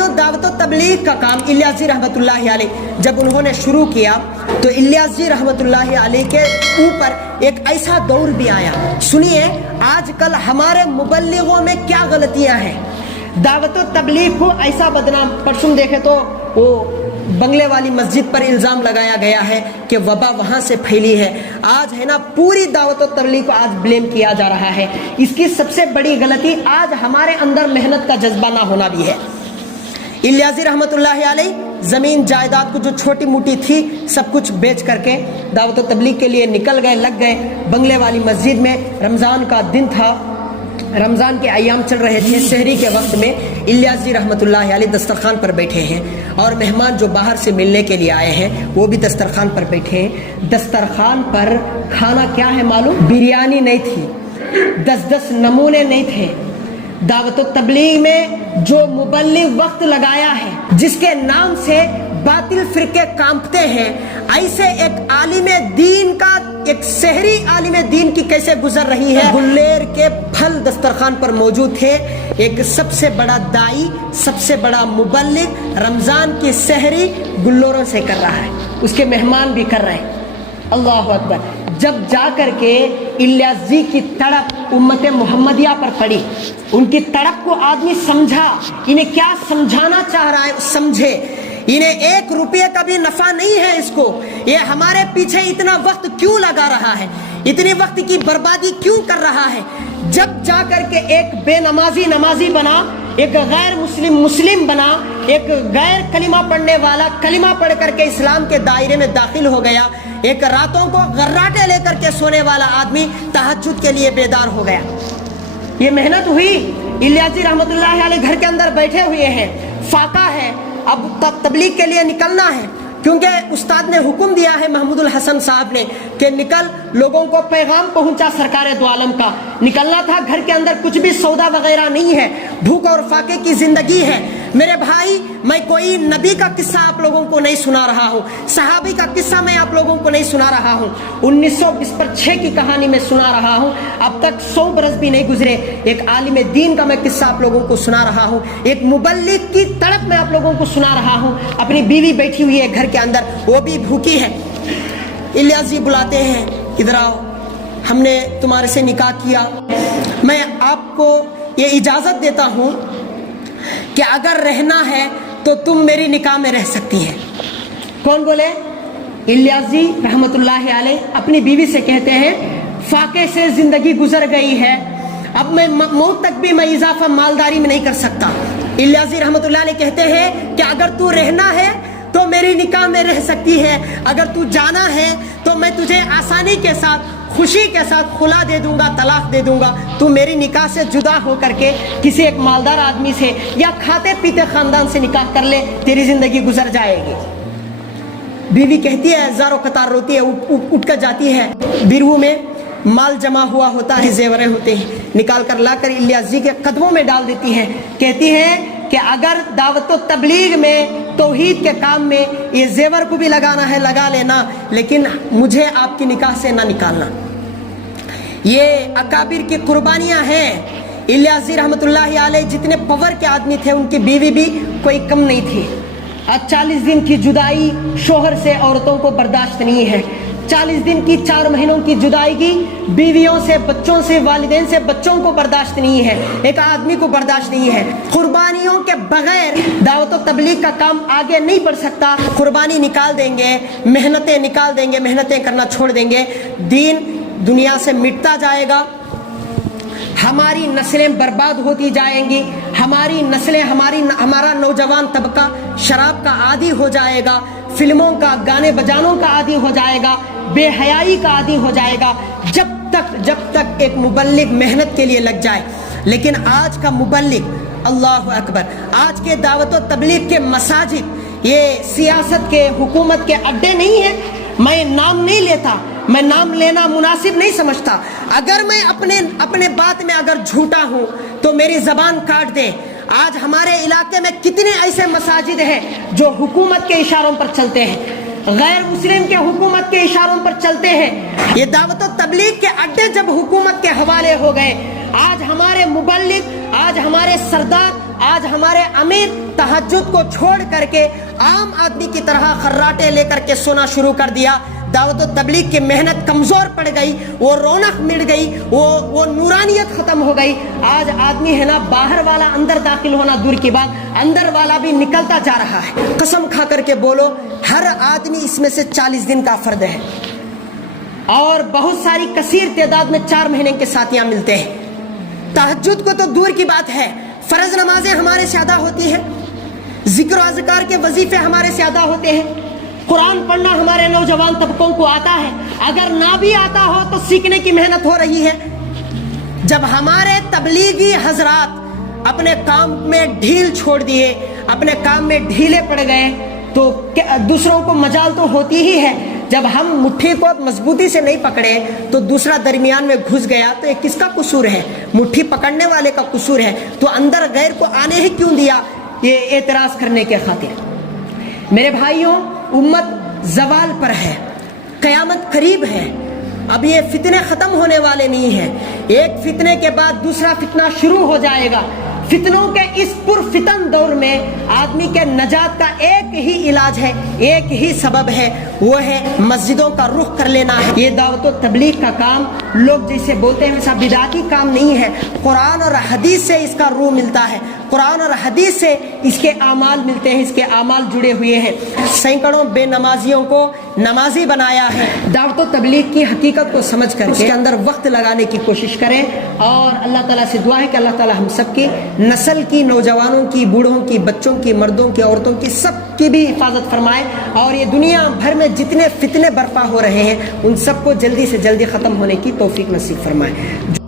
भाइयों, दावत व तबलीग का काम इलियास जी रहमतुल्लाहि अलैह जब उन्होंने शुरू किया तो इलियास जी रहमतुल्लाहि अलैह के ऊपर एक ऐसा दौर भी आया। सुनिए आजकल हमारे मुबल्लिगों में क्या गलतियां हैं। दावत व तबलीग को ऐसा बदनाम, परसों देखे तो वो बंगले वाली मस्जिद पर इल्ज़ाम लगाया गया है कि वबा वहाँ से फैली है। आज है ना पूरी दावत और तबलीग को आज ब्लेम किया जा रहा है। इसकी सबसे बड़ी गलती आज हमारे अंदर मेहनत का जज्बा ना होना भी है। इलियास जी रहमतुल्लाहि अलैह ज़मीन जायदाद को जो छोटी मोटी थी सब कुछ बेच करके दावत और तबलीग के लिए निकल गए, लग गए बंगले वाली मस्जिद में। रमज़ान का दिन था, रमज़ान के अयाम चल रहे थे। सहरी के वक्त में इलियास जी रहमतुल्लाहि अलैह दस्तरखान पर बैठे हैं और मेहमान जो बाहर से मिलने के लिए आए हैं वो भी दस्तरखान पर बैठे हैं। दस्तरखान पर खाना क्या है मालूम? बिरयानी नहीं थी, 10-10 नमूने नहीं थे। दावत व तबलीग में जो मुबल्लिग वक्त लगाया है, जिसके नाम से बातिल फिरके कांपते हैं, ऐसे एक आलिमे दीन का, एक शहरी आलिमे दीन की कैसे गुजर रही है। गुल्लेर के फल दस्तरखान पर मौजूद थे। एक सबसे बड़ा दाई, सबसे बड़ा मुबल्लिग रमजान की सहरी गुल्लोरों से कर रहा है, उसके मेहमान भी कर रहे हैं। अल्लाह अकबर। जब जा करके इलियास जी की तड़प उम्मत मोहम्मदिया पर पड़ी, उनकी तड़प को आदमी समझा, इन्हें क्या समझाना चाह रहा है समझे। इन्हें 1 रुपये का भी नफा नहीं है इसको। ये हमारे पीछे इतना वक्त क्यों लगा रहा है, इतनी वक्त की बर्बादी क्यों कर रहा है। जब जा करके एक बेनमाजी नमाजी बना, एक गैर मुस्लिम मुस्लिम बना, एक गैर कलिमा पढ़ने वाला कलिमा पढ़ करके इस्लाम के दायरे में दाखिल हो गया, एक रातों को गर्राटे लेकर के सोने वाला आदमी तहज्जुद के लिए बेदार हो गया। ये मेहनत हुई। इलियास जी रहमतुल्लाहि अलैह घर के अंदर बैठे हुए हैं, फाका है, अब तबलीग के लिए निकलना है क्योंकि उस्ताद ने हुक्म दिया है महमूदुल हसन साहब ने कि निकल, लोगों को पैगाम पहुंचा सरकार दो आलम का। निकलना था, घर के अंदर कुछ भी सौदा वगैरह नहीं है, भूख और फाके की जिंदगी है। मेरे भाई, मैं कोई नबी का किस्सा आप लोगों को नहीं सुना रहा हूँ, सहाबी का किस्सा मैं आप लोगों को नहीं सुना रहा हूँ, 1926 की कहानी में सुना रहा हूँ। अब तक 100 बरस भी नहीं गुजरे, एक आलिम दीन का मैं किस्सा आप लोगों को सुना रहा हूँ, एक मुबल्लिग की तड़प मैं आप लोगों को सुना रहा हूँ। अपनी बीवी बैठी हुई है घर के अंदर, वो भी भूखी है। इलियास जी बुलाते हैं, इधर आओ, हमने तुम्हारे से निकाह किया, मैं आपको ये इजाजत देता हूँ कि अगर रहना है तो तुम मेरी निकाह में रह सकती हैं। कौन बोले? इलियास जी रहमतुल्लाहि अलैह अपनी बीवी से कहते हैं, फाके से जिंदगी गुजर गई है, अब मैं मौत तक भी मैं इजाफा मालदारी में नहीं कर सकता। इलियास जी रहमतुल्लाहि अलैह कहते हैं कि अगर तू रहना है तो मेरी निकाह में रह सकती है, अगर तू जाना है तो मैं तुझे आसानी के साथ, खुशी के साथ खुला दे दूंगा, तलाक दे दूंगा। तू मेरी निकाह से जुदा हो करके किसी एक मालदार आदमी से या खाते पीते खानदान से निकाह कर ले, तेरी जिंदगी गुजर जाएगी। बीवी कहती है, हजारों कतार रोती है, उठ कर जाती है। बिरहू में माल जमा हुआ होता है, जेवरें होते हैं, निकाल कर लाकर इलियास जी के कदमों में डाल देती है। कहती है कि अगर दावत व तबलीग में, तौहीद के काम में ये जेवर को भी लगाना है लगा लेना, लेकिन मुझे आपकी निकाह से ना निकालना। ये अकाबिर की कुर्बानियां हैं। इलियास जी रहमतुल्लाहि अलैह जितने पावर के आदमी थे, उनकी बीवी भी कोई कम नहीं थी। आज 40 दिन की जुदाई शोहर से औरतों को बर्दाश्त नहीं है। 40 दिन की 4 महीनों की जुदाई की बीवियों से, बच्चों से, वालिदैन से बच्चों को बर्दाश्त नहीं है, एक आदमी को बर्दाश्त नहीं है। कुर्बानियों के बगैर दावत व तबलीग का काम आगे नहीं बढ़ सकता। कुर्बानी निकाल देंगे, मेहनतें निकाल देंगे, मेहनतें करना छोड़ देंगे, दीन दुनिया से मिटता जाएगा, हमारी नस्लें बर्बाद होती जाएंगी, हमारी नस्लें, हमारा नौजवान तबका शराब का आदी हो जाएगा, फिल्मों का, गाने बजानों का आदी हो जाएगा, बेहयाई का आदी हो जाएगा, जब तक एक मुबल्लिग मेहनत के लिए लग जाए। लेकिन आज का मुबल्लिग, अल्लाह अकबर, आज के दावत व तबलीग के मसाजिद ये सियासत के, हुकूमत के अड्डे नहीं है। मैं नाम नहीं लेता, मैं नाम लेना मुनासिब नहीं समझता। अगर मैं अपने बात में अगर झूठा हूँ तो मेरी जबान काट दे। आज हमारे इलाके में कितने ऐसे मसाजिद हैं जो हुकूमत के इशारों पर चलते हैं, गैर मुस्लिम के हुकूमत के इशारों पर चलते हैं। ये दावत व तबलीग के अड्डे जब हुकूमत के हवाले हो गए, आज हमारे मुबल्लिग, आज हमारे सरदार, آج ہمارے امیر تہجد کو چھوڑ کر کے عام آدمی کی طرح خراٹے لے کر کے سونا شروع کر دیا. دعوت و تبلیغ کی محنت کمزور پڑ گئی, وہ رونق مٹ گئی, وہ نورانیت ختم ہو گئی. آج آدمی ہے نا, باہر والا اندر داخل ہونا دور کی بات, اندر والا بھی نکلتا جا رہا ہے. قسم کھا کر کے بولو, ہر آدمی اس میں سے 40 دن کا فرد ہے, اور بہت ساری کثیر تعداد میں 4 مہینے کے ساتھیاں ملتے ہیں. تہجد کو تو دور کی بات ہے, فرض نمازیں ہمارے سے ادا ہوتی ہیں, ذکر و اذکار کے وظیفے ہمارے سے ادا ہوتے ہیں, قرآن پڑھنا ہمارے نوجوان طبقوں کو آتا ہے, اگر نہ بھی آتا ہو تو سیکھنے کی محنت ہو رہی ہے. جب ہمارے تبلیغی حضرات اپنے کام میں ڈھیل چھوڑ دیے, اپنے کام میں ڈھیلے پڑ گئے, تو دوسروں کو مجال تو ہوتی ہی ہے. جب ہم مٹھی کو مضبوطی سے نہیں پکڑے تو دوسرا درمیان میں گھس گیا, تو یہ کس کا قصور ہے؟ مٹھی پکڑنے والے کا قصور ہے. تو اندر غیر کو آنے ہی کیوں دیا؟ یہ اعتراض کرنے کے خاطر. میرے بھائیوں, امت زوال پر ہے, قیامت قریب ہے. اب یہ فتنے ختم ہونے والے نہیں ہیں, ایک فتنے کے بعد دوسرا فتنہ شروع ہو جائے گا. فتنوں کے اس پرفتن دور میں آدمی کے نجات کا ایک ہی علاج ہے, ایک ہی سبب ہے, وہ ہے مسجدوں کا رخ کر لینا ہے. یہ دعوت و تبلیغ کا کام لوگ جیسے بولتے ہیں ویسا بدعتی کام نہیں ہے. قرآن اور حدیث سے اس کا روح ملتا ہے, قرآن اور حدیث سے اس کے اعمال ملتے ہیں, اس کے اعمال جڑے ہوئے ہیں. سینکڑوں بے نمازیوں کو نمازی بنایا ہے. دعوت و تبلیغ کی حقیقت کو سمجھ کر اس کے اندر وقت لگانے کی کوشش کریں, اور اللہ تعالیٰ سے دعا ہے کہ اللہ تعالیٰ ہم سب کی نسل کی, نوجوانوں کی, بوڑھوں کی, بچوں کی, مردوں کی, عورتوں کی, سب کی بھی حفاظت فرمائے, اور یہ دنیا بھر میں جتنے فتنے برپا ہو رہے ہیں ان سب کو جلدی سے جلدی ختم ہونے کی توفیق نصیب فرمائے.